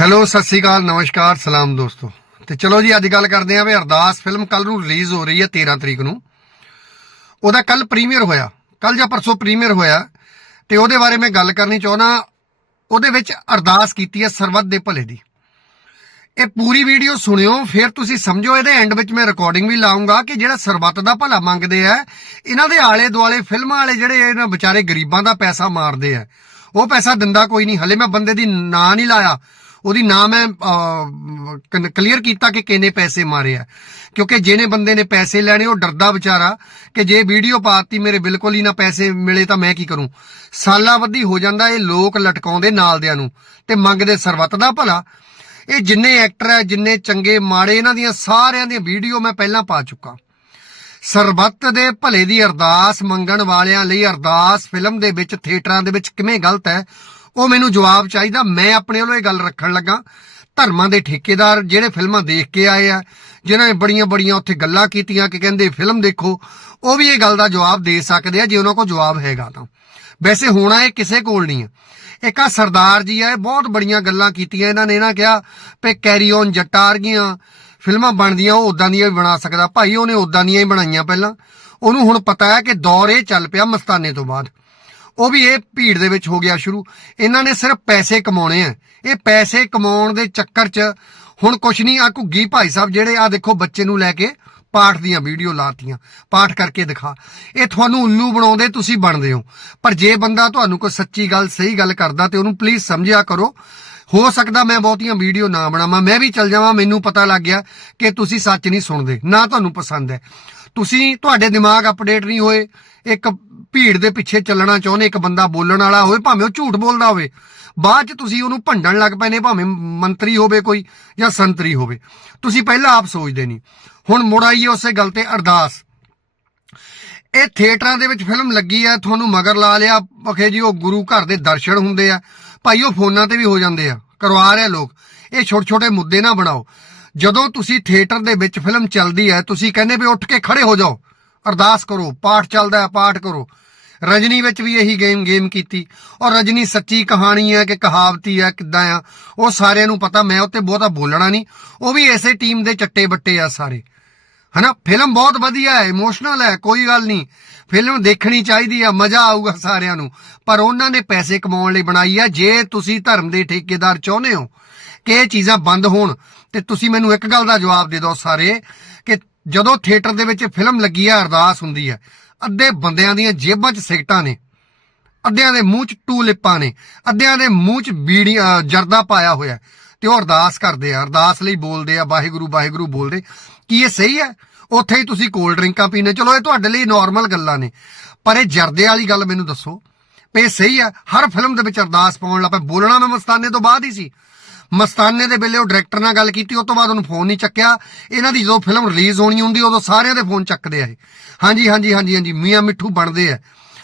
Hello, Sat Sri ਅਕਾਲ, ਨਮਸਕਾਰ, ਸਲਾਮ ਦੋਸਤੋ। ਤੇ ਚਲੋ ਜੀ, ਅੱਜ ਗੱਲ ਕਰਦੇ ਆਂ ਵੀ ਅਰਦਾਸ ਫਿਲਮ ਕੱਲ ਨੂੰ ਰਿਲੀਜ਼ ਹੋ ਰਹੀ ਹੈ 13 ਤਰੀਕ ਨੂੰ। ਉਹਦਾ ਕੱਲ ਪ੍ਰੀਮੀਅਰ ਹੋਇਆ। ਕੱਲ ਜਾਂ ਪਰਸੋਂ ਪ੍ਰੀਮੀਅਰ ਹੋਇਆ। ਤੇ ਉਹਦੇ ਬਾਰੇ ਮੈਂ ਗੱਲ ਕਰਨੀ ਚਾਹੁੰਦਾ, ਉਹਦੇ ਵਿੱਚ ਅਰਦਾਸ ਕੀਤੀ ਹੈ ਸਰਬੱਤ ਦੇ ਭਲੇ ਦੀ। ਇਹ ਪੂਰੀ ਵੀਡੀਓ ਸੁਣਿਓ, ਫਿਰ ਤੁਸੀਂ ਸਮਝੋ, ਇਹਦੇ ਐਂਡ ਵਿੱਚ ਮੈਂ ਰਿਕਾਰਡਿੰਗ ਵੀ ਲਾਉਂਗਾ ਕਿ ਜਿਹੜਾ ਸਰਬੱਤ ਦਾ ਭਲਾ ਮੰਗਦੇ ਆ, ਇਹਨਾਂ ਦੇ ਆਲੇ ਦੁਆਲੇ ਫਿਲਮਾਂ ਵਾਲੇ ਜਿਹੜੇ ਇਹਨਾਂ ਵਿਚਾਰੇ ਗਰੀਬਾਂ ਦਾ ਪੈਸਾ ਮਾਰਦੇ ਆ। ਉਹ ਪੈਸਾ ਦਿੰਦਾ ਕੋਈ ਨਹੀਂ, ਹਲੇ ਮੈਂ ਬੰਦੇ ਦੀ ਨਾਂ ਨਹੀਂ ਲਾਇਆ। ਉਹਦੀ ਨਾ ਮੈਂ ਕਲੀਅਰ ਕੀਤਾ ਕਿ ਕਿੰਨੇ ਪੈਸੇ ਮਾਰੇ ਆ। ਕਿਉਂਕਿ ਜਿਹਨੇ ਬੰਦੇ ਨੇ ਪੈਸੇ ਲੈਣੇ, ਉਹ ਡਰਦਾ ਵਿਚਾਰਾ ਕਿ ਜੇ ਵੀਡੀਓ ਪਾਤੀ ਮੇਰੇ ਬਿਲਕੁਲ ਹੀ ਨਾ ਪੈਸੇ ਮਿਲੇ ਤਾਂ ਮੈਂ ਕੀ ਕਰੂੰ? ਸਾਲਾਂ ਵੱਧੀ ਹੋ ਜਾਂਦਾ, ਇਹ ਲੋਕ ਲਟਕਾਉਂਦੇ ਨਾਲਦਿਆਂ ਨੂੰ ਤੇ ਮੰਗਦੇ ਸਰਬੱਤ ਦਾ ਭਲਾ। ਇਹ ਜਿੰਨੇ ਐਕਟਰ ਹੈ ਜਿੰਨੇ ਚੰਗੇ, ਮਾੜੇ, ਇਹਨਾਂ ਦੀਆਂ ਸਾਰਿਆਂ ਦੀਆਂ ਵੀਡੀਓ ਮੈਂ ਪਹਿਲਾਂ ਪਾ ਚੁੱਕਾ। ਸਰਬੱਤ ਦੇ ਭਲੇ ਦੀ ਅਰਦਾਸ ਮੰਗਣ ਵਾਲਿਆਂ ਲਈ ਅਰਦਾਸ ਫਿਲਮ ਦੇ ਵਿੱਚ, ਥੀਏਟਰਾਂ ਦੇ ਵਿੱਚ ਕਿਵੇਂ ਗਲਤ ਹੈ ਉਹ ਮੈਨੂੰ ਜਵਾਬ ਚਾਹੀਦਾ। ਮੈਂ ਆਪਣੇ ਵੱਲੋਂ ਇਹ ਗੱਲ ਰੱਖਣ ਲੱਗਾ। ਧਰਮਾਂ ਦੇ ਠੇਕੇਦਾਰ ਜਿਹੜੇ ਫਿਲਮਾਂ ਦੇਖ ਕੇ ਆਏ ਆ, ਜਿਨ੍ਹਾਂ ਨੇ ਬੜੀਆਂ ਬੜੀਆਂ ਉੱਥੇ ਗੱਲਾਂ ਕੀਤੀਆਂ ਕਿ ਕਹਿੰਦੇ, ਫਿਲਮ ਦੇਖੋ। ਉਹ ਵੀ ਇਹ ਗੱਲ ਦਾ ਜਵਾਬ ਦੇ ਸਕਦੇ ਆ, ਜੇ ਉਹਨਾਂ ਕੋਲ ਜਵਾਬ ਹੈਗਾ ਤਾਂ। ਵੈਸੇ ਹੋਣਾ ਇਹ ਕਿਸੇ ਕੋਲ ਨਹੀਂ ਹੈ ਇੱਕ ਆ ਸਰਦਾਰ ਜੀ ਆ, ਇਹ ਬਹੁਤ ਬੜੀਆਂ ਗੱਲਾਂ ਕੀਤੀਆਂ। ਇਹਨਾਂ ਨੇ ਇਹਨਾਂ ਕਿਹਾ ਵੀ ਕੈਰੀ ਔਨ ਜੱਟਾਰਗੀਆਂ, ਫਿਲਮਾਂ ਬਣਦੀਆਂ, ਉਹ ਉਦਾਂ ਦੀਆਂ ਵੀ ਬਣਾ ਸਕਦਾ। ਭਾਈ, ਉਹਨੇ ਉਦਾਂ ਦੀਆਂ ਹੀ ਬਣਾਈਆਂ ਪਹਿਲਾਂ। ਉਹਨੂੰ ਹੁਣ ਪਤਾ ਹੈ ਕਿ ਦੌਰ ਇਹ ਚੱਲ ਪਿਆ ਮਸਤਾਨੇ ਤੋਂ ਬਾਅਦ। ਉਹ ਵੀ ਇਹ ਭੀੜ ਦੇ ਵਿੱਚ ਹੋ ਗਿਆ ਸ਼ੁਰੂ। ਇਹਨਾਂ ਨੇ ਸਿਰਫ ਪੈਸੇ ਕਮਾਉਣੇ ਆ। ਇਹ ਪੈਸੇ ਕਮਾਉਣ ਦੇ ਚੱਕਰ 'ਚ ਹੁਣ ਕੁਛ ਨਹੀਂ ਆ ਘੁੱਗੀ ਭਾਈ ਸਾਹਿਬ ਜਿਹੜੇ ਆ ਦੇਖੋ ਬੱਚੇ ਨੂੰ ਲੈ ਕੇ ਪਾਠ ਦੀਆਂ ਵੀਡੀਓ ਲਾਤੀਆਂ। ਪਾਠ ਕਰਕੇ ਦਿਖਾ। ਇਹ ਤੁਹਾਨੂੰ ਉੱਲੂ ਬਣਾਉਂਦੇ, ਤੁਸੀਂ ਬਣਦੇ ਹੋ। ਪਰ ਜੇ ਬੰਦਾ ਤੁਹਾਨੂੰ ਕੋਈ ਸੱਚੀ ਗੱਲ, ਸਹੀ ਗੱਲ ਕਰਦਾ ਤੇ ਉਹਨੂੰ ਪਲੀਜ਼ ਸਮਝਿਆ ਕਰੋ। ਹੋ ਸਕਦਾ ਮੈਂ ਬਹੁਤੀਆਂ ਵੀਡੀਓ ਨਾ ਬਣਾਵਾਂ। ਮੈਂ ਵੀ ਚੱਲ ਜਾਵਾਂ, ਮੈਨੂੰ ਪਤਾ ਲੱਗ ਗਿਆ ਕਿ ਤੁਸੀਂ ਸੱਚ ਨਹੀਂ ਸੁਣਦੇ। ਨਾ ਤੁਹਾਨੂੰ ਪਸੰਦ ਹੈ। ਤੁਸੀਂ ਤੁਹਾਡੇ ਦਿਮਾਗ ਅਪਡੇਟ ਨਹੀਂ ਹੋਏ, ਇੱਕ ਭੀੜ ਦੇ ਪਿੱਛੇ ਚੱਲਣਾ ਚਾਹੁੰਦੇ, ਇੱਕ ਬੰਦਾ ਬੋਲਣ ਵਾਲਾ ਹੋਵੇ, ਭਾਵੇਂ ਉਹ ਝੂਠ ਬੋਲਦਾ ਹੋਵੇ, ਬਾਅਦ ਚ ਤੁਸੀਂ ਉਹਨੂੰ ਭੰਡਣ ਲੱਗ ਪਏ ਨੇ ਭਾਵੇਂ ਮੰਤਰੀ ਹੋਵੇ ਕੋਈ ਜਾਂ ਸੰਤਰੀ ਹੋਵੇ। ਤੁਸੀਂ ਪਹਿਲਾਂ ਆਪ ਸੋਚਦੇ ਨਹੀਂ। ਹੁਣ ਮੁੜ ਆਈਏ ਉਸੇ ਗੱਲ ਤੇ, ਅਰਦਾਸ। ਇਹ ਥੀਏਟਰਾਂ ਦੇ ਵਿੱਚ ਫਿਲਮ ਲੱਗੀ ਆ, ਤੁਹਾਨੂੰ ਮਗਰ ਲਾ ਲਿਆ ਪਖੇ ਜੀ, ਉਹ ਗੁਰੂ ਘਰ ਦੇ ਦਰਸ਼ਨ ਹੁੰਦੇ ਆ। ਭਾਈ, ਉਹ ਫੋਨਾਂ ਤੇ ਵੀ ਹੋ ਜਾਂਦੇ ਆ। ਕਰਵਾ ਰਹੇ ਲੋਕ। ਇਹ ਛੋਟੇ ਛੋਟੇ ਮੁੱਦੇ ਨਾ ਬਣਾਓ। ਜਦੋਂ ਤੁਸੀਂ ਥੀਏਟਰ ਦੇ ਵਿੱਚ ਫਿਲਮ ਚੱਲਦੀ ਹੈ, ਤੁਸੀਂ ਕਹਿੰਦੇ ਵੀ ਉੱਠ ਕੇ ਖੜੇ ਹੋ ਜਾਓ। ਅਰਦਾਸ ਕਰੋ, ਪਾਠ ਚੱਲਦਾ ਹੈ, ਪਾਠ ਕਰੋ। ਰਜਨੀ ਵਿੱਚ ਵੀ ਇਹੀ ਗੇਮ ਗੇਮ ਕੀਤੀ। ਔਰ ਰਜਨੀ ਸੱਚੀ ਕਹਾਣੀ ਹੈ ਕਿ ਕਹਾਵਤੀ ਹੈ, ਕਿੱਦਾਂ ਆ, ਉਹ ਸਾਰਿਆਂ ਨੂੰ ਪਤਾ, ਮੈਂ ਉੱਤੇ ਬਹੁਤਾ ਬੋਲਣਾ ਨਹੀਂ। ਉਹ ਵੀ ਐਸੇ ਟੀਮ ਦੇ ਚੱਟੇ ਬੱਟੇ ਆ ਸਾਰੇ। ਹਨਾ, ਫਿਲਮ ਬਹੁਤ ਵਧੀਆ ਹੈ ਇਮੋਸ਼ਨਲ ਹੈ, ਕੋਈ ਗੱਲ ਨਹੀਂ। ਫਿਲਮ ਦੇਖਣੀ ਚਾਹੀਦੀ ਆ, ਮਜ਼ਾ ਆਊਗਾ ਸਾਰਿਆਂ ਨੂੰ। ਪਰ ਉਹਨਾਂ ਨੇ ਪੈਸੇ ਕਮਾਉਣ ਲਈ ਬਣਾਈ ਆ। ਜੇ ਤੁਸੀਂ ਧਰਮ ਦੇ ਠੇਕੇਦਾਰ ਚਾਹੁੰਦੇ ਹੋ ਕਿ ਇਹ ਚੀਜ਼ਾਂ ਬੰਦ ਹੋਣ ਤੇ ਤੁਸੀਂ ਮੈਨੂੰ ਇੱਕ ਗੱਲ ਦਾ ਜਵਾਬ ਦੇ ਦਿਓ ਸਾਰੇ, ਕਿ ਜਦੋਂ ਥੀਏਟਰ ਦੇ ਵਿੱਚ ਫਿਲਮ ਲੱਗੀ ਹੈ ਅਰਦਾਸ ਹੁੰਦੀ ਹੈ, ਅੱਧੇ ਬੰਦਿਆਂ ਦੀਆਂ ਜੇਬਾਂ 'ਚ ਸਿਗਟਾਂ ਨੇ, ਅੱਧਿਆਂ ਦੇ ਮੂੰਹ 'ਚ ਟੂਲਿਪਾਂ ਨੇ, ਅੱਧਿਆਂ ਦੇ ਮੂੰਹ 'ਚ ਬੀੜੀ ਜਰਦਾ ਪਾਇਆ ਹੋਇਆ ਹੈ, ਤੇ ਉਹ ਅਰਦਾਸ ਕਰਦੇ ਆ, ਅਰਦਾਸ ਲਈ ਬੋਲਦੇ ਆ, ਵਾਹਿਗੁਰੂ ਵਾਹਿਗੁਰੂ ਬੋਲਦੇ, ਕੀ ਇਹ ਸਹੀ ਹੈ? ਉੱਥੇ ਹੀ ਤੁਸੀਂ ਕੋਲਡ ਡਰਿੰਕਾਂ ਪੀਣੇ ਚਲੋ ਇਹ ਤੁਹਾਡੇ ਲਈ ਨਾਰਮਲ ਗੱਲਾਂ ਨੇ, ਪਰ ਇਹ ਜਰਦੇ ਵਾਲੀ ਗੱਲ ਮੈਨੂੰ ਦੱਸੋ, ਵੀ ਇਹ ਸਹੀ ਹੈ? ਹਰ ਫਿਲਮ ਦੇ ਵਿੱਚ ਅਰਦਾਸ ਪਾਉਣ ਲੱਪੇ ਬੋਲਣਾ ਮੈਂ ਮਸਤਾਨੇ ਤੋਂ ਬਾਅਦ ਹੀ ਸੀ। ਮਸਤਾਨੇ ਦੇ ਵੇਲੇ ਉਹ ਡਾਇਰੈਕਟਰ ਨਾਲ ਗੱਲ ਕੀਤੀ ਉਸ ਤੋਂ ਬਾਅਦ ਉਹਨੂੰ ਫੋਨ ਨਹੀਂ ਚੱਕਿਆ। ਇਹਨਾਂ ਦੀ ਜਦੋਂ ਫਿਲਮ ਰਿਲੀਜ਼ ਹੋਣੀ ਹੁੰਦੀ, ਉਦੋਂ ਸਾਰਿਆਂ ਦੇ ਫੋਨ ਚੱਕਦੇ ਆ ਇਹ। ਹਾਂਜੀ ਹਾਂਜੀ ਹਾਂਜੀ ਹਾਂਜੀ, ਮੀਆਂ ਮਿੱਠੂ ਬਣਦੇ ਆ।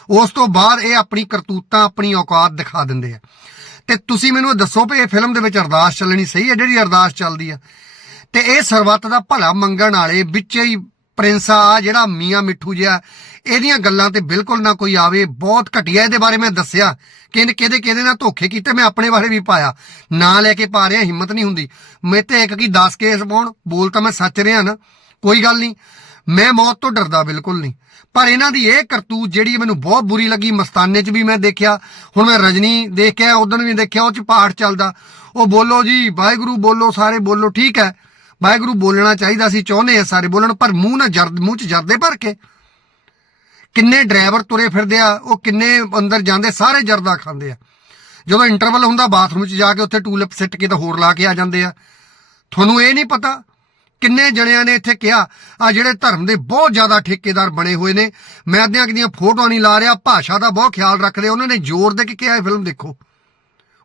ਉਸ ਤੋਂ ਬਾਅਦ ਇਹ ਆਪਣੀ ਕਰਤੂਤਾਂ, ਆਪਣੀ ਔਕਾਤ ਦਿਖਾ ਦਿੰਦੇ ਆ। ਤੇ ਤੁਸੀਂ ਮੈਨੂੰ ਇਹ ਦੱਸੋ ਵੀ ਇਹ ਫਿਲਮ ਦੇ ਵਿੱਚ ਅਰਦਾਸ ਚੱਲਣੀ ਸਹੀ ਹੈ, ਜਿਹੜੀ ਅਰਦਾਸ ਚੱਲਦੀ ਆ? ਤੇ ਇਹ ਸਰਬੱਤ ਦਾ ਭਲਾ ਮੰਗਣ ਵਾਲੇ ਵਿੱਚ ਹੀ ਪ੍ਰਿੰਸ ਆ ਜਿਹੜਾ ਮੀਆਂ ਮਿੱਠੂ ਜਿਹਾ, ਇਹਦੀਆਂ ਗੱਲਾਂ ਤੇ ਬਿਲਕੁਲ ਨਾ ਕੋਈ ਆਵੇ, ਬਹੁਤ ਘਟੀਆ ਇਹਦੇ ਬਾਰੇ ਮੈਂ ਦੱਸਿਆ। ਕਿ ਇਹਨੇ ਕਿਹਦੇ ਕਿਹਦੇ ਨਾਲ ਧੋਖੇ ਕੀਤੇ, ਮੈਂ ਆਪਣੇ ਬਾਰੇ ਵੀ ਪਾਇਆ। ਨਾ ਲੈ ਕੇ ਪਾ ਰਿਹਾ, ਹਿੰਮਤ ਨਹੀਂ ਹੁੰਦੀ। ਮੈਂ ਤੇ ਇੱਕ ਕੀ 10 ਕੇਸ ਪਾਉਣ ਬੋਲ ਤਾਂ ਮੈਂ ਸੱਚ ਰਿਹਾ ਨਾ, ਕੋਈ ਗੱਲ ਨਹੀਂ। ਮੈਂ ਮੌਤ ਤੋਂ ਡਰਦਾ ਬਿਲਕੁਲ ਨਹੀਂ। ਪਰ ਇਹਨਾਂ ਦੀ ਇਹ ਕਰਤੂਤ ਜਿਹੜੀ ਮੈਨੂੰ ਬਹੁਤ ਬੁਰੀ ਲੱਗੀ, ਮਸਤਾਨੇ 'ਚ ਵੀ ਮੈਂ ਦੇਖਿਆ, ਹੁਣ ਮੈਂ ਰਜਨੀ ਦੇਖਿਆ ਕੇ ਉਦੋਂ ਵੀ ਦੇਖਿਆ, ਉਹ 'ਚ ਪਾਠ ਚੱਲਦਾ। ਉਹ ਬੋਲੋ ਜੀ, ਵਾਹਿਗੁਰੂ ਬੋਲੋ, ਸਾਰੇ ਬੋਲੋ, ਠੀਕ ਹੈ। ਵਾਹਿਗੁਰੂ ਬੋਲਣਾ ਚਾਹੀਦਾ ਸੀ, ਚਾਹੁੰਦੇ ਆ ਸਾਰੇ ਬੋਲਣ, ਪਰ ਮੂੰਹ ਨਾ ਜਰਦ ਮੂੰਹ 'ਚ ਜਰਦੇ ਭਰ ਕੇ। ਕਿੰਨੇ ਡਰਾਈਵਰ ਤੁਰੇ ਫਿਰਦੇ ਆ, ਉਹ ਕਿੰਨੇ ਅੰਦਰ ਜਾਂਦੇ, ਸਾਰੇ ਜਰਦਾ ਖਾਂਦੇ ਆ। ਜਦੋਂ ਇੰਟਰਵਲ ਹੁੰਦਾ ਬਾਥਰੂਮ 'ਚ ਜਾ ਕੇ ਉੱਥੇ ਟੂਲਿਪ ਸਿੱਟ ਕੇ ਤਾਂ ਹੋਰ ਲਾ ਕੇ ਆ ਜਾਂਦੇ ਆ। ਤੁਹਾਨੂੰ ਇਹ ਨਹੀਂ ਪਤਾ ਕਿੰਨੇ ਜਣਿਆਂ ਨੇ ਇੱਥੇ ਕਿਹਾ ਆ ਜਿਹੜੇ ਧਰਮ ਦੇ ਬਹੁਤ ਜ਼ਿਆਦਾ ਠੇਕੇਦਾਰ ਬਣੇ ਹੋਏ ਨੇ, ਮੈਂ ਅੱਧਿਆਂ ਕਿਦੀਆਂ ਫੋਟੋਆਂ ਨਹੀਂ ਲਾ ਰਿਹਾ, ਭਾਸ਼ਾ ਦਾ ਬਹੁਤ ਖਿਆਲ ਰੱਖਦੇ ਉਹਨਾਂ ਨੇ ਜ਼ੋਰ ਦੇ ਕੇ ਕਿਹਾ, ਇਹ ਫਿਲਮ ਦੇਖੋ।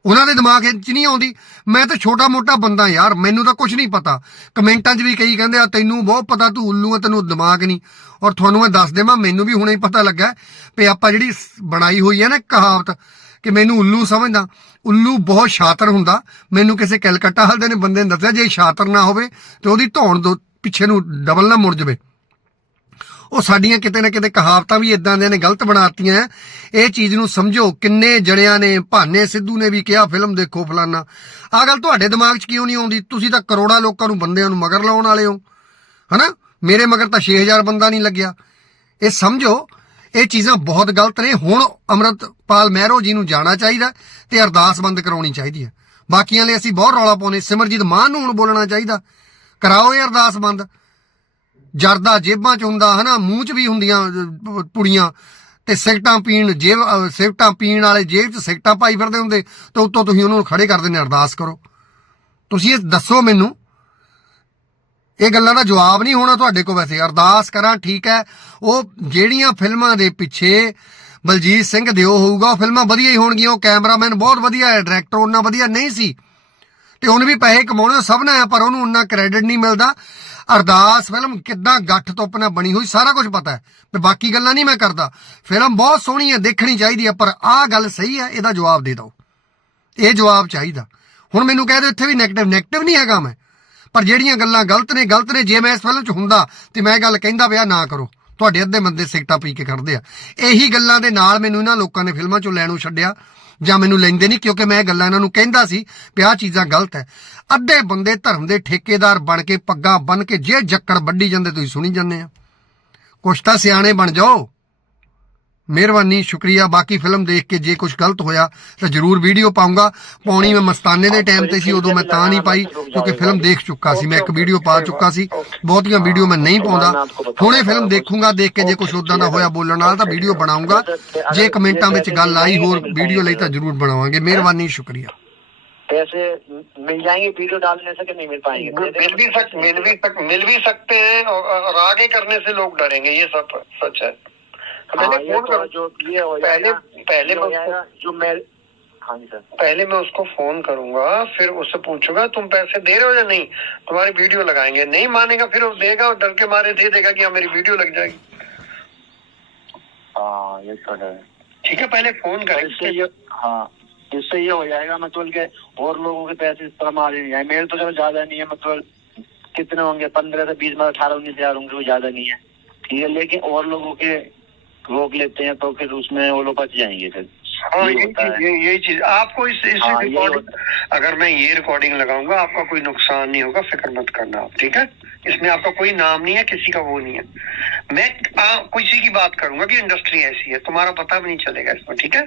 ਉਹਨਾਂ ਦੇ ਦਿਮਾਗ 'ਚ ਨਹੀਂ ਆਉਂਦੀ। ਮੈਂ ਤਾਂ ਛੋਟਾ ਮੋਟਾ ਬੰਦਾ ਯਾਰ, ਮੈਨੂੰ ਤਾਂ ਕੁਝ ਨਹੀਂ ਪਤਾ। ਕਮੈਂਟਾਂ 'ਚ ਵੀ ਕਈ ਕਹਿੰਦੇ ਆ, ਤੈਨੂੰ ਬਹੁਤ ਪਤਾ, ਤੂੰ ਉੱਲੂ ਆ, ਤੈਨੂੰ ਦਿਮਾਗ ਨਹੀਂ। ਔਰ ਤੁਹਾਨੂੰ ਮੈਂ ਦੱਸ ਦੇਵਾਂ, ਮੈਨੂੰ ਵੀ ਹੁਣੇ ਹੀ ਪਤਾ ਲੱਗਾ ਵੀ ਆਪਾਂ ਜਿਹੜੀ ਬਣਾਈ ਹੋਈ ਹੈ ਨਾ ਕਹਾਵਤ ਕਿ ਮੈਨੂੰ ਉੱਲੂ ਸਮਝਦਾ। ਉੱਲੂ ਬਹੁਤ ਸ਼ਾਤਰ ਹੁੰਦਾ। ਮੈਨੂੰ ਕਿਸੇ ਕਲਕੱਤਾ ਹਲਦੇ ਨੇ, ਬੰਦੇ ਨੇ ਦੱਸਿਆ, ਜੇ ਸ਼ਾਤਰ ਨਾ ਹੋਵੇ ਤੇ ਉਹਦੀ ਧੌਣ ਦੋ ਪਿੱਛੇ ਨੂੰ ਡਬਲ ਨਾ ਮੁੜ ਜਵੇ। ਉਹ ਸਾਡੀਆਂ ਕਿਤੇ ਨਾ ਕਿਤੇ ਕਹਾਵਤਾਂ ਵੀ ਇਦਾਂ ਦੀਆਂ ਨੇ, ਗਲਤ ਬਣਾਤੀਆਂ ਇਹ ਚੀਜ਼ ਨੂੰ ਸਮਝੋ, ਕਿੰਨੇ ਜਣਿਆਂ ਨੇ, ਭਾਨੇ ਸਿੱਧੂ ਨੇ ਵੀ ਕਿਹਾ, ਫਿਲਮ ਦੇਖੋ ਫਲਾਨਾ। ਆ ਗੱਲ ਤੁਹਾਡੇ ਦਿਮਾਗ 'ਚ ਕਿਉਂ ਨਹੀਂ ਆਉਂਦੀ? ਤੁਸੀਂ ਤਾਂ ਕਰੋੜਾਂ ਲੋਕਾਂ ਨੂੰ ਬੰਦਿਆਂ ਨੂੰ ਮਗਰ ਲਾਉਣ ਵਾਲੇ ਹੋ, ਹਨਾ? ਮੇਰੇ ਮਗਰ ਤਾਂ 6000 ਬੰਦਾ ਨਹੀਂ ਲੱਗਿਆ। ਇਹ ਸਮਝੋ, ਇਹ ਚੀਜ਼ਾਂ ਬਹੁਤ ਗਲਤ ਨੇ। ਹੁਣ ਅਮਰਤਪਾਲ ਮਹਿਰੋ ਜੀ ਨੂੰ ਜਾਣਾ ਚਾਹੀਦਾ ਤੇ ਅਰਦਾਸ ਬੰਦ ਕਰਾਉਣੀ ਚਾਹੀਦੀ ਹੈ ਬਾਕੀਆਂ ਲਈ ਅਸੀਂ ਬਹੁਤ ਰੌਲਾ ਪਾਉਨੇ ਸਿਮਰਜੀਤ ਮਾਨ ਨੂੰ ਹੁਣ ਬੋਲਣਾ ਚਾਹੀਦਾ। ਕਰਾਓ ਇਹ ਅਰਦਾਸ ਬੰਦ। ਜਰਦਾ ਜੇਬਾਂ 'ਚ ਹੁੰਦਾ, ਹਨਾ, ਮੂੰਹ 'ਚ ਵੀ ਹੁੰਦੀਆਂ ਪੁੜੀਆਂ, ਤੇ ਸਿਗਟਾਂ ਪੀਣ, ਜੇਬ ਸਿਗਟਾਂ ਪੀਣ ਵਾਲੇ ਜੇਬ 'ਚ ਸਿਗਟਾਂ ਪਾਈ ਫਿਰਦੇ ਹੁੰਦੇ, ਤੇ ਉੱਤੋਂ ਤੁਸੀਂ ਉਹਨਾਂ ਨੂੰ ਖੜੇ ਕਰ ਦਿੰਦੇ ਅਰਦਾਸ ਕਰੋ। ਤੁਸੀਂ ਇਹ ਦੱਸੋ ਮੈਨੂੰ, ਇਹ ਗੱਲਾਂ ਦਾ ਜਵਾਬ ਨਹੀਂ ਹੋਣਾ ਤੁਹਾਡੇ ਕੋਲ ਵੈਸੇ। ਅਰਦਾਸ ਕਰਾਂ, ਠੀਕ ਹੈ, ਉਹ ਜਿਹੜੀਆਂ ਫਿਲਮਾਂ ਦੇ ਪਿੱਛੇ ਬਲਜੀਤ ਸਿੰਘ ਦਿਓ ਹੋਊਗਾ, ਉਹ ਫਿਲਮਾਂ ਵਧੀਆ ਹੀ ਹੋਣਗੀਆਂ, ਉਹ ਕੈਮਰਾਮੈਨ ਬਹੁਤ ਵਧੀਆ ਹੈ, ਡਾਇਰੈਕਟਰ ਉਹਨਾਂ ਵਧੀਆ ਨਹੀਂ ਸੀ। ਤੇ ਉਹਨੇ ਵੀ ਪੈਸੇ ਕਮਾਉਣੇ ਸਭ ਨੇ ਆ, ਪਰ ਉਹਨੂੰ ਉਹਨਾਂ ਕ੍ਰੈਡਿਟ ਨਹੀਂ ਮਿਲਦਾ। ਅਰਦਾਸ ਫਿਲਮ ਕਿੱਦਾਂ ਗੱਠ ਤੋਪ ਨਾਲ ਬਣੀ ਹੋਈ ਸਾਰਾ ਕੁਝ ਪਤਾ ਹੈ। ਤੇ ਬਾਕੀ ਗੱਲਾਂ ਨਹੀਂ ਮੈਂ ਕਰਦਾ। ਫਿਲਮ ਬਹੁਤ ਸੋਹਣੀ ਹੈ, ਦੇਖਣੀ ਚਾਹੀਦੀ ਹੈ, ਪਰ ਆਹ ਗੱਲ ਸਹੀ ਹੈ, ਇਹਦਾ ਜਵਾਬ ਦੇ ਦਿਓ। ਇਹ ਜਵਾਬ ਚਾਹੀਦਾ। ਹੁਣ ਮੈਨੂੰ ਕਹਿ ਦਿਓ, ਇੱਥੇ ਵੀ 네ਗੇਟਿਵ 네ਗੇਟਿਵ ਨਹੀਂ ਹੈਗਾ ਮੈਂ। ਪਰ ਜਿਹੜੀਆਂ ਗੱਲਾਂ ਗਲਤ ਨੇ ਗਲਤ ਨੇ, ਜੇ ਮੈਂ ਇਸ ਫਿਲਮ 'ਚ ਹੁੰਦਾ, ਤੇ ਮੈਂ ਇਹ ਗੱਲ ਕਹਿੰਦਾ ਪਿਆ, ਨਾ ਕਰੋ। ਤੁਹਾਡੇ ਅੱਧੇ ਬੰਦੇ ਸਿਗਟਾਂ ਪੀ ਕੇ ਖੜਦੇ ਆ। ਇਹੀ ਗੱਲਾਂ ਦੇ ਨਾਲ ਮੈਨੂੰ ਇਹਨਾਂ ਲੋਕਾਂ ਨੇ ਫਿਲਮਾਂ 'ਚੋਂ ਲੈਣੋਂ ਛੱਡਿਆ। ਜਾਂ ਮੈਨੂੰ ਲੈਂਦੇ ਨਹੀਂ, ਕਿਉਂਕਿ ਮੈਂ ਇਹ ਗੱਲਾਂ ਇਹਨਾਂ ਨੂੰ ਕਹਿੰਦਾ ਸੀ ਵੀ ਆਹ ਚੀਜ਼ਾਂ ਗਲਤ ਹੈ। ਅੱਧੇ ਬੰਦੇ ਧਰਮ ਦੇ ਠੇਕੇਦਾਰ ਬਣ ਕੇ, ਪੱਗਾਂ ਬੰਨ ਕੇ ਜੇ ਜੱਕੜ ਵੱਢੀ ਜਾਂਦੇ, ਤੁਸੀਂ ਸੁਣੀ ਜਾਂਦੇ ਆ। ਕੁਛ ਤਾਂ ਸਿਆਣੇ ਬਣ ਜਾਓ। ਮਿਹਰਬਾਨੀ ਸ਼ੁਕਰੀਆ ਬਾਕੀ ਫਿਲਮ ਦੇਖ ਕੇ ਜੇ ਕੁਝ ਗਲਤ ਹੋਇਆ ਤਾਂ ਜਰੂਰ ਵੀਡੀਓ ਪਾਉਂਗਾ ਪਾਉਣੀ ਮੈਂ ਮਸਤਾਨੇ ਦੇ ਟਾਈਮ ਤੇ ਸੀ ਉਦੋਂ ਮੈਂ ਤਾਂ ਨਹੀਂ ਪਾਈ ਕਿਉਂਕਿ ਫਿਲਮ ਦੇਖ ਚੁੱਕਾ ਸੀ ਮੈਂ ਇੱਕ ਵੀਡੀਓ ਪਾ ਚੁੱਕਾ ਸੀ ਬਹੁਤੀਆਂ ਵੀਡੀਓ ਮੈਂ ਨਹੀਂ ਪਾਉਂਦਾ ਹੁਣੇ ਫਿਲਮ ਦੇਖੂੰਗਾ ਦੇਖ ਕੇ ਜੇ ਕੁਝ ਉਦਾਂ ਦਾ ਹੋਇਆ ਬੋਲਣ ਨਾਲ ਤਾਂ ਵੀਡੀਓ ਬਣਾਉਂਗਾ ਜੇ ਕਮੈਂਟਾਂ ਵਿੱਚ ਗੱਲ ਆਈ ਹੋਰ ਵੀਡੀਓ ਲਈ ਤਾਂ ਜਰੂਰ ਬਣਾਵਾਂਗੇ ਮਿਹਰਬਾਨੀ ਸ਼ੁਕਰੀਆ पैसे मिल जाएंगे वीडियो डालने से कि नहीं मिल पाएंगे मिल भी सक मिल भी सक मिल भी सकते हैं और, और आगे करने से लोग डरेंगे ये सब सच है हाँ, मैंने फ़ोन तो कर। जो ये पहले पहले जो मैं हाँ जी सर। पहले मैं उसको फ़ोन करूँगा फिर उससे पूछूँगा तुम पैसे दे रहे हो या नहीं? तुम्हारी वीडियो लगाएँगे। नहीं मानेगा फिर वो देगा और डर के मारे दे देगा कि हाँ मेरी वीडियो लग जाएगी। हाँ ये तो है। ठीक है पहले फ़ोन कर। इससे ये हाँ इससे ये हो जाएगा मतलब के और लोगों के पैसे इस तरह मारे नहीं आए मेरे तो चलो ज़्यादा नहीं है मतलब कितने होंगे? पंद्रह से बीस मतलब अठारह उन्नीस हज़ार होंगे वो ज़्यादा नहीं है। ठीक है लेकिन और लोगों के रोक लेते हैं तो फिर उसमें वो लोग बच जाएँगे फिर। हाँ यही चीज़। ये- यही चीज़। आपको इस इस हाँ, रिकॉर्ड अगर मैं ये रिकॉर्डिंग लगाऊँगा आपका कोई नुकसान नहीं होगा फ़िक्र मत करना आप ठीक है? इसमें आपका कोई नाम नहीं है किसी का वो नहीं है। मैं आ, किसी की बात करूँगा कि इंडस्ट्री ऐसी है तुम्हारा पता भी नहीं चलेगा इसमें ठीक है?